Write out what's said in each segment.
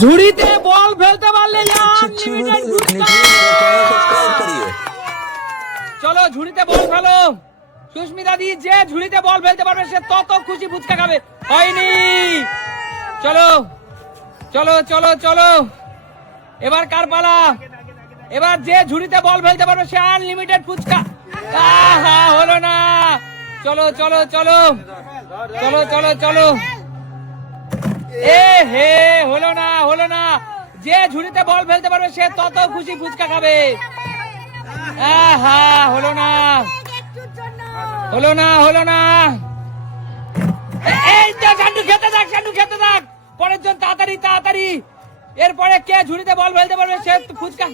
ঝুড়িতে বল ফেলতে পারলে চলো ঝুড়িতে বল ফেলো। সুস্মিতা দি, যে ঝুড়িতে বল ফেলতে পারবে সে তত খুশি ফুচকা খাবে। হয়নি, চলো চলো চলো চলো, এবার কার পালা? এবার যে ঝুড়িতে বল ফেলতে পারবে সে আনলিমিটেড ফুচকা। হলো না, চলো চলো চলো চলো চলো চলো, এ হে হলো না হলো না, যে ঝুড়িতে বল ফেলতে পারবে সে তত খুশি ফুচকা খাবে। হলো না হলো না হলো না, এই তো সান্ডু খেতে থাক, সান্ডু খেতে থাক, পরের জন তাড়াতাড়ি তাড়াতাড়ি, এরপরে কে ঝুড়িতে বল ফেলতে পারবে সে ফুচকা।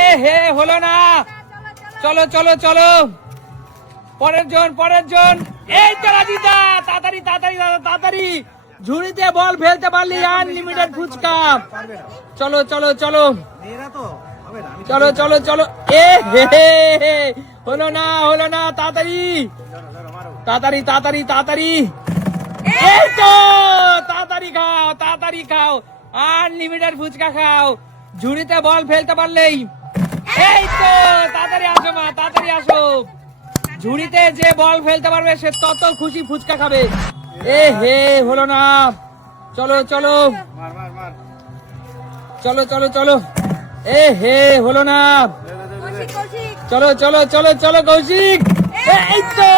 এ হে হলো না, চলো চলো চলো, পরের জন, এই তো রাজিদা, তাড়াতাড়ি তাড়াতাড়ি তাড়াতাড়ি, ঝুড়িতে বল ফেলতে পারলি আনলিমিটেড ফুচকা। চলো চলো চলো চলো চলো চলো, এ হে হলো না হলো না, তাড়াতাড়ি তাড়াতাড়ি তাড়াতাড়ি তাড়াতাড়ি, এই তো তাড়াতাড়ি খাও তাড়াতাড়ি খাও, আনলিমিটেড ফুচকা খাও, ঝুড়িতে বল ফেলতে পারলেই। এই তো তাড়াতাড়ি আসো মা, তাড়াতাড়ি আসো, ঝুড়িতে যে বল ফেলতে পারবে সে তত খুশি ফুচকা খাবে। এ হে হলো না, চলো চলো চলো চলো চলো, এ হে হলো না, চলো চলো চলো চলো কৌশিক, এই তো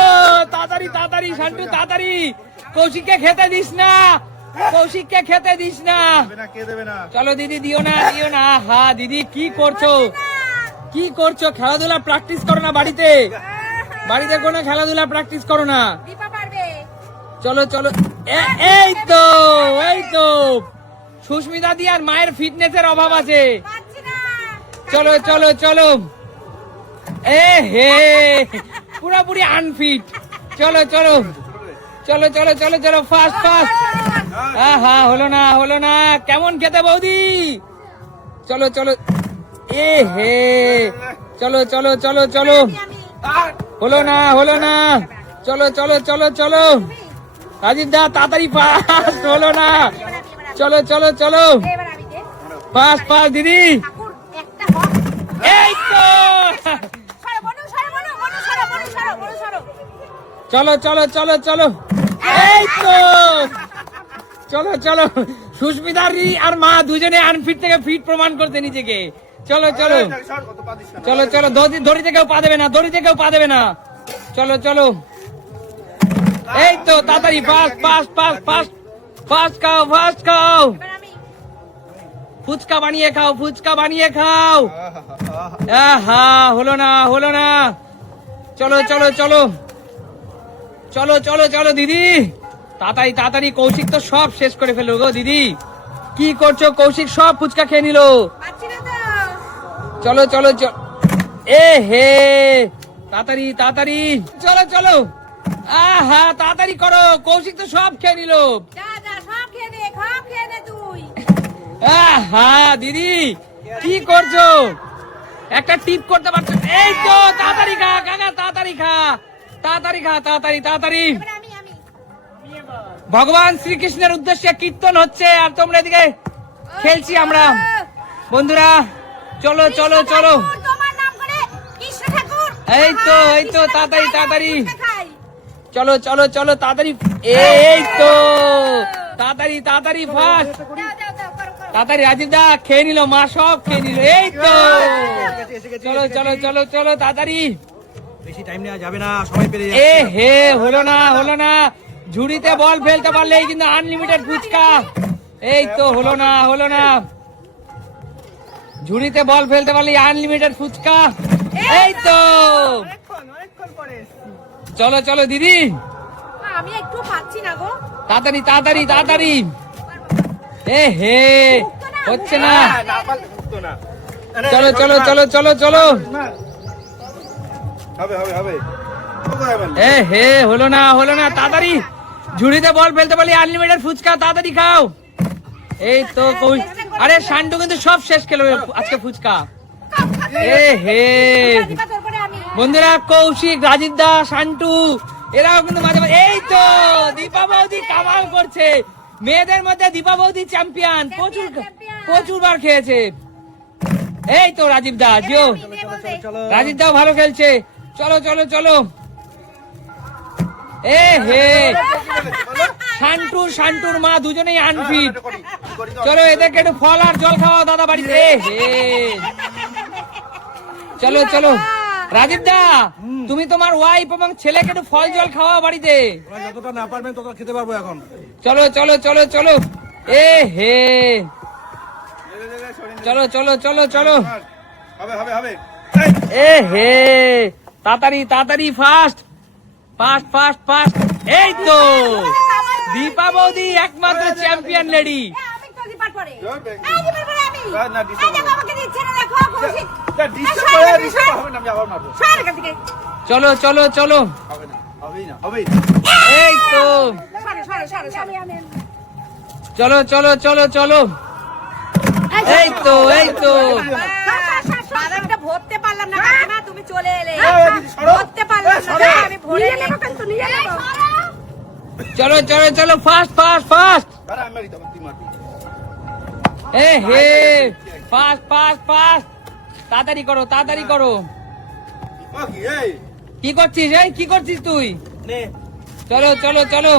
তাড়াতাড়ি তাড়াতাড়ি শান্টু তাড়াতাড়ি, কৌশিককে খেতে দিস না, কৌশিককে খেতে দিস না, চলো দিদি দিও না দিও না। দিদি কি করছো, কি করছো? খেলাধুলা প্র্যাকটিস করো না বাড়িতে, বাড়িতে কোনো খেলাধুলা প্র্যাকটিস করো না। চলো চলো, এই তো এই তো, সুস্মিতা দি আর মায়ের ফিটনেসের অভাব আছে। চলো চলো চলো, এ হে পুরোপুরি আনফিট, চলো চলো চলো চলো চলো চলো, ফাস্ট ফাস্ট। হলো না হলো না, কেমন খেতে বৌদি? চলো চলো, এ হে চলো চলো চলো চলো, হলো না হলো না, চলো চলো চলো চলো, রাজীব দা তাড়াতাড়ি, ফাস্ট, হলো না, চলো চলো চলো, ফাস্ট ফাস্ট দিদি, এই তো, চলো চলো চলো চলো, এই তো, চলো চলো, সুস্মিতা আর মা দুজনে আনফিট থেকে ফিট প্রমাণ করতে নিজেকে। চলো চলো চলো চলো, দড়িতে কেউ পা দেবে না, দড়িতে কেউ পা দেবে না, চলো চলো, এই তো তাড়াতাড়ি, fast fast fast fast, fast খাও ফাস্ট খাও, ফুচকা বানিয়ে খাও ফুচকা বানিয়ে খাও। হলো না হলো না, চলো চলো চলো চলো চলো চলো দিদি, তাড়াতাড়ি তাড়াতাড়ি, কৌশিক তো সব শেষ করে ফেললো গো দিদি, কি করছো? কৌশিক সব ফুচকা খেয়ে নিল। চলো চলো চলো, এ হে তাড়াতাড়ি তাড়াতাড়ি, চলো চলো, তাড়াতাড়ি করো, কৌশিক তো সব খেয়ে নিল। দিদি কি করছো? একটা টিপ করতে পারছো? এই তো তাড়াতাড়ি খা কাকা, তাড়াতাড়ি খা তাড়াতাড়ি খা, তাড়াতাড়ি তাড়াতাড়ি, ভগবান শ্রীকৃষ্ণের উদ্দেশ্যে কীর্তন হচ্ছে আর তোমরা এদিকে খেলছি আমরা। বন্ধুরা চলো চলো চলো, এই তো তাড়াতাড়ি তাড়াতাড়ি, চলো চলো চলো তাড়াতাড়ি, এই তো তাড়াতাড়ি তাড়াতাড়ি, ফাস্ট তাড়াতাড়ি, রাজীব দা খেয়ে নিল, মা সব খেয়ে নিল, এই তো, চলো চলো চলো চলো তাড়াতাড়ি, বেশি টাইম নেওয়া যাবে না, সময় পেরিয়ে যাচ্ছে। এ হে হলো না হলো না, ঝুড়িতে বল ফেলতে পারলেই কিন্তু আনলিমিটেড ফুচকা। এই তো হলো না হলো না, ঝুড়িতে বল ফেলতে পারলেই আনলিমিটেড ফুচকা। এই তো, চলো চলো দিদি, আমি একটু পাচ্ছি না গো, তাড়াতাড়ি তাড়াতাড়ি তাড়াতাড়ি, এ হে হচ্ছে না, চলো চলো চলো চলো চলো, এ হে হলো না হলো না, তাড়াতাড়ি, ঝুড়িতে বল ফেলতে পারলি আনলিমিটেড ফুচকা, তাড়াতাড়ি খাও। এই তো আরে শান্টু কিন্তু সব শেষ খেলো আজকে ফুচকা। এ হে বন্ধুরা, কৌশিক, রাজীব দা, শান্টু এরাও কিন্তু মাঝে মাঝে, এই তো দীপা বৌদি কামাল করছে, মেয়েদের মধ্যে দীপা বৌদি চ্যাম্পিয়ন, প্রচুর champion। প্রচুর বার খেয়েছে। এই তো রাজীব দা, জিও চলো রাজীব দাও ভালো খেলছে। চলো চলো চলো। এ হে, শান্টুর মা দুজনেই আনফিট। চলো এদেরকে একটু ফল আর জল খাওয়াও দাদা বাড়িতে। এ হে, চলো চলো রাজীব দা, তুমি তোমার ওয়াইফ এবং ছেলেকে একটু ফল জল খাওয়াও বাড়িতে। ওরা যতটা না পারবেন ততটা খেতে পারবো এখন। চলো চলো চলো চলো। এ হে, চলো চলো চলো চলো। হবে হবে হবে। এ হে, তাড়াতাড়ি তাড়াতাড়ি, ফাস্ট ফাস্ট ফাস্ট ফাস্ট। এই তো দীপা বৌদি একমাত্র চ্যাম্পিয়ন লেডি। আমি তো দীপার পরে জোরবে। এই দীপার পরে আমি না, disturb এই দেখো আমাকে দিচ্ছে না, দেখো কৌশিক তা ডিস্টার্ব করে ডিস্টার্ব হবে না, আমি আবার মারবো। সর এখান থেকে, চলো চলো চলো। হবে না, হবেই না, হবেই না। এই তো আমি চলো চলো চলো চলো। এই তো এই তো বাদামটা ভরতে পারলাম না কাকিমা, তুমি চলে এলে। দিদি, সরো। ভরতে পারলাম না, সরো। আমি ভরে নেব কিন্তু নিয়ে নেব। চলো চলো চলো, ফাস্ট ফাস্ট ফাস্ট। আরে আমি মারি দাও, তুই মারবি। এ হে, ফাস্ট ফাস্ট ফাস্ট, তাড়াতাড়ি করো তাড়াতাড়ি করো। ও কি এই? কি করছিস? এই কি করছিস তুই? নে চলো চলো চলো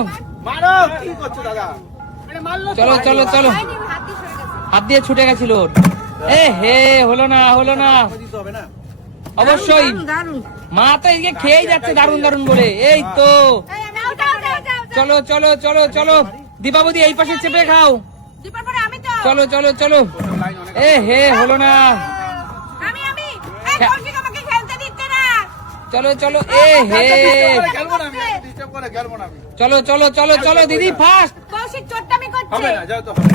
মারো, কি করছো দাদা? চলো চলো চলো। হয়নি, হাত দিয়ে সরে গেছে। হাত দিয়ে ছুটে গেছিল ওর। এ হে, হলো না হলো না। দিতে হবে না। অবশ্যই মা তো এদিকে খেয়েই যাচ্ছে দারুন দারুন বলে। এই তো এই আমি দাও দাও দাও। চলো চলো চলো চলো। দীপাবতী এই পাশে চেপে খাও। দীপার পরে আমি তো। চলো চলো চলো। লাইন অনেক। এ হে, হলো না। আমি এই কৌশিক আমাকে খেলতে দিচ্ছে না। চলো চলো। এ হে, খেলবো না আমি, ডিস্টার্ব করে খেলবো না আমি। চলো চলো চলো চলো দিদি, ফাস্ট। কৌশিক চোট্টামি করছে। হবে না, যাও তো হবে।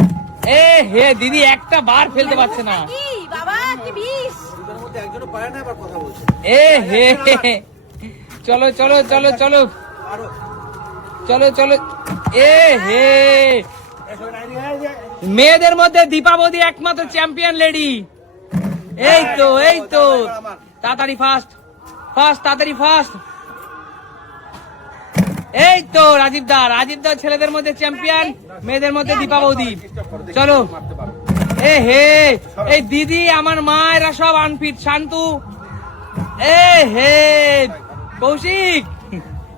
এ হে, দিদি একটা বার ফেলতে পারছে না। কি বাবা, কি বিষ। দুটোর মধ্যে একজনও পারে না, আবার কথা বলছে। এ হে, চলো চলো চলো চলো আরো চলো চলো। এ হে, এসো না, এই যে মেয়েদের মধ্যে দীপাবতী একমাত্র চ্যাম্পিয়ন লেডি। এই তো এই তো, তাড়াতাড়ি ফাস্ট ফাস্ট তাড়াতাড়ি ফাস্ট। এই তো রাজীব দা ছেলেদের মধ্যে চ্যাম্পিয়ন, মেয়েদের মধ্যে দীপাবতী। চলো। মারতে পারো। এ হে, এই দিদি আমার মা এরা সব আনফিট। শান্তু, এ হে, কৌশিক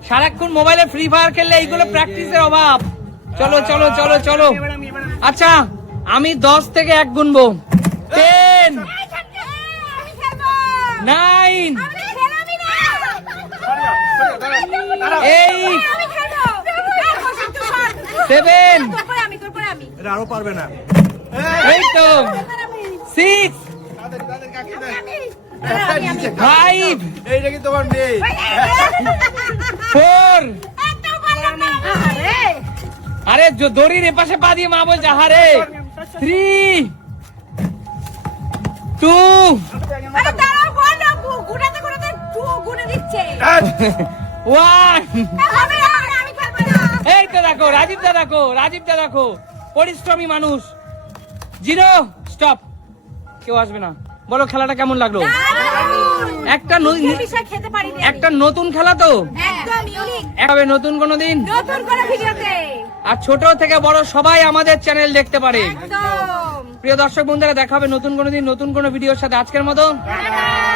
সারাক্ষণ মোবাইলে ফ্রি ফায়ার খেললে এইগুলো প্র্যাকটিসের অভাব। চলো চলো চলো চলো। আচ্ছা আমি 10 থেকে 1 গুনবো। 10, আমি খেলবো। 9, আমি খেলাবি না। এই আমি খেলবো। এই কৌশিক তুই সর। 7, তোর পরে আমি। এটা আরো পারবে না। এই তো 6, তাদের কাকে দেয়? আমি। 5, এইটা কি তোমার মেয়ে? 4। একটাও পারলাম না। আরে আরে দড়ির এপাশে পা দিয়ে মা বলছে হারে। 3, 2, আরে দাঁড়াও, গুনাতে গুনে দিচ্ছে। 1। হবে না, আমি খেলবো না। এই তো দেখো রাজীব দা দেখো, পরিশ্রমী মানুষ। 0, স্টপ। কেউ আসবে না। বলো খেলাটা কেমন লাগলো? দারুণ। একটা দুঃখের বিষয় খেতে পারিনি আমি। একটা নতুন খেলা তো, একদম ইউনিক। এভাবে নতুন কোনো দিন। নতুন করে ভিডিওতে। আর ছোট থেকে বড় সবাই আমাদের চ্যানেল দেখতে পারে। একদম। প্রিয় দর্শক বন্ধুরা, দেখা হবে নতুন কোনো দিন নতুন কোনো ভিডিওর সাথে। আজকের মতো টাটা।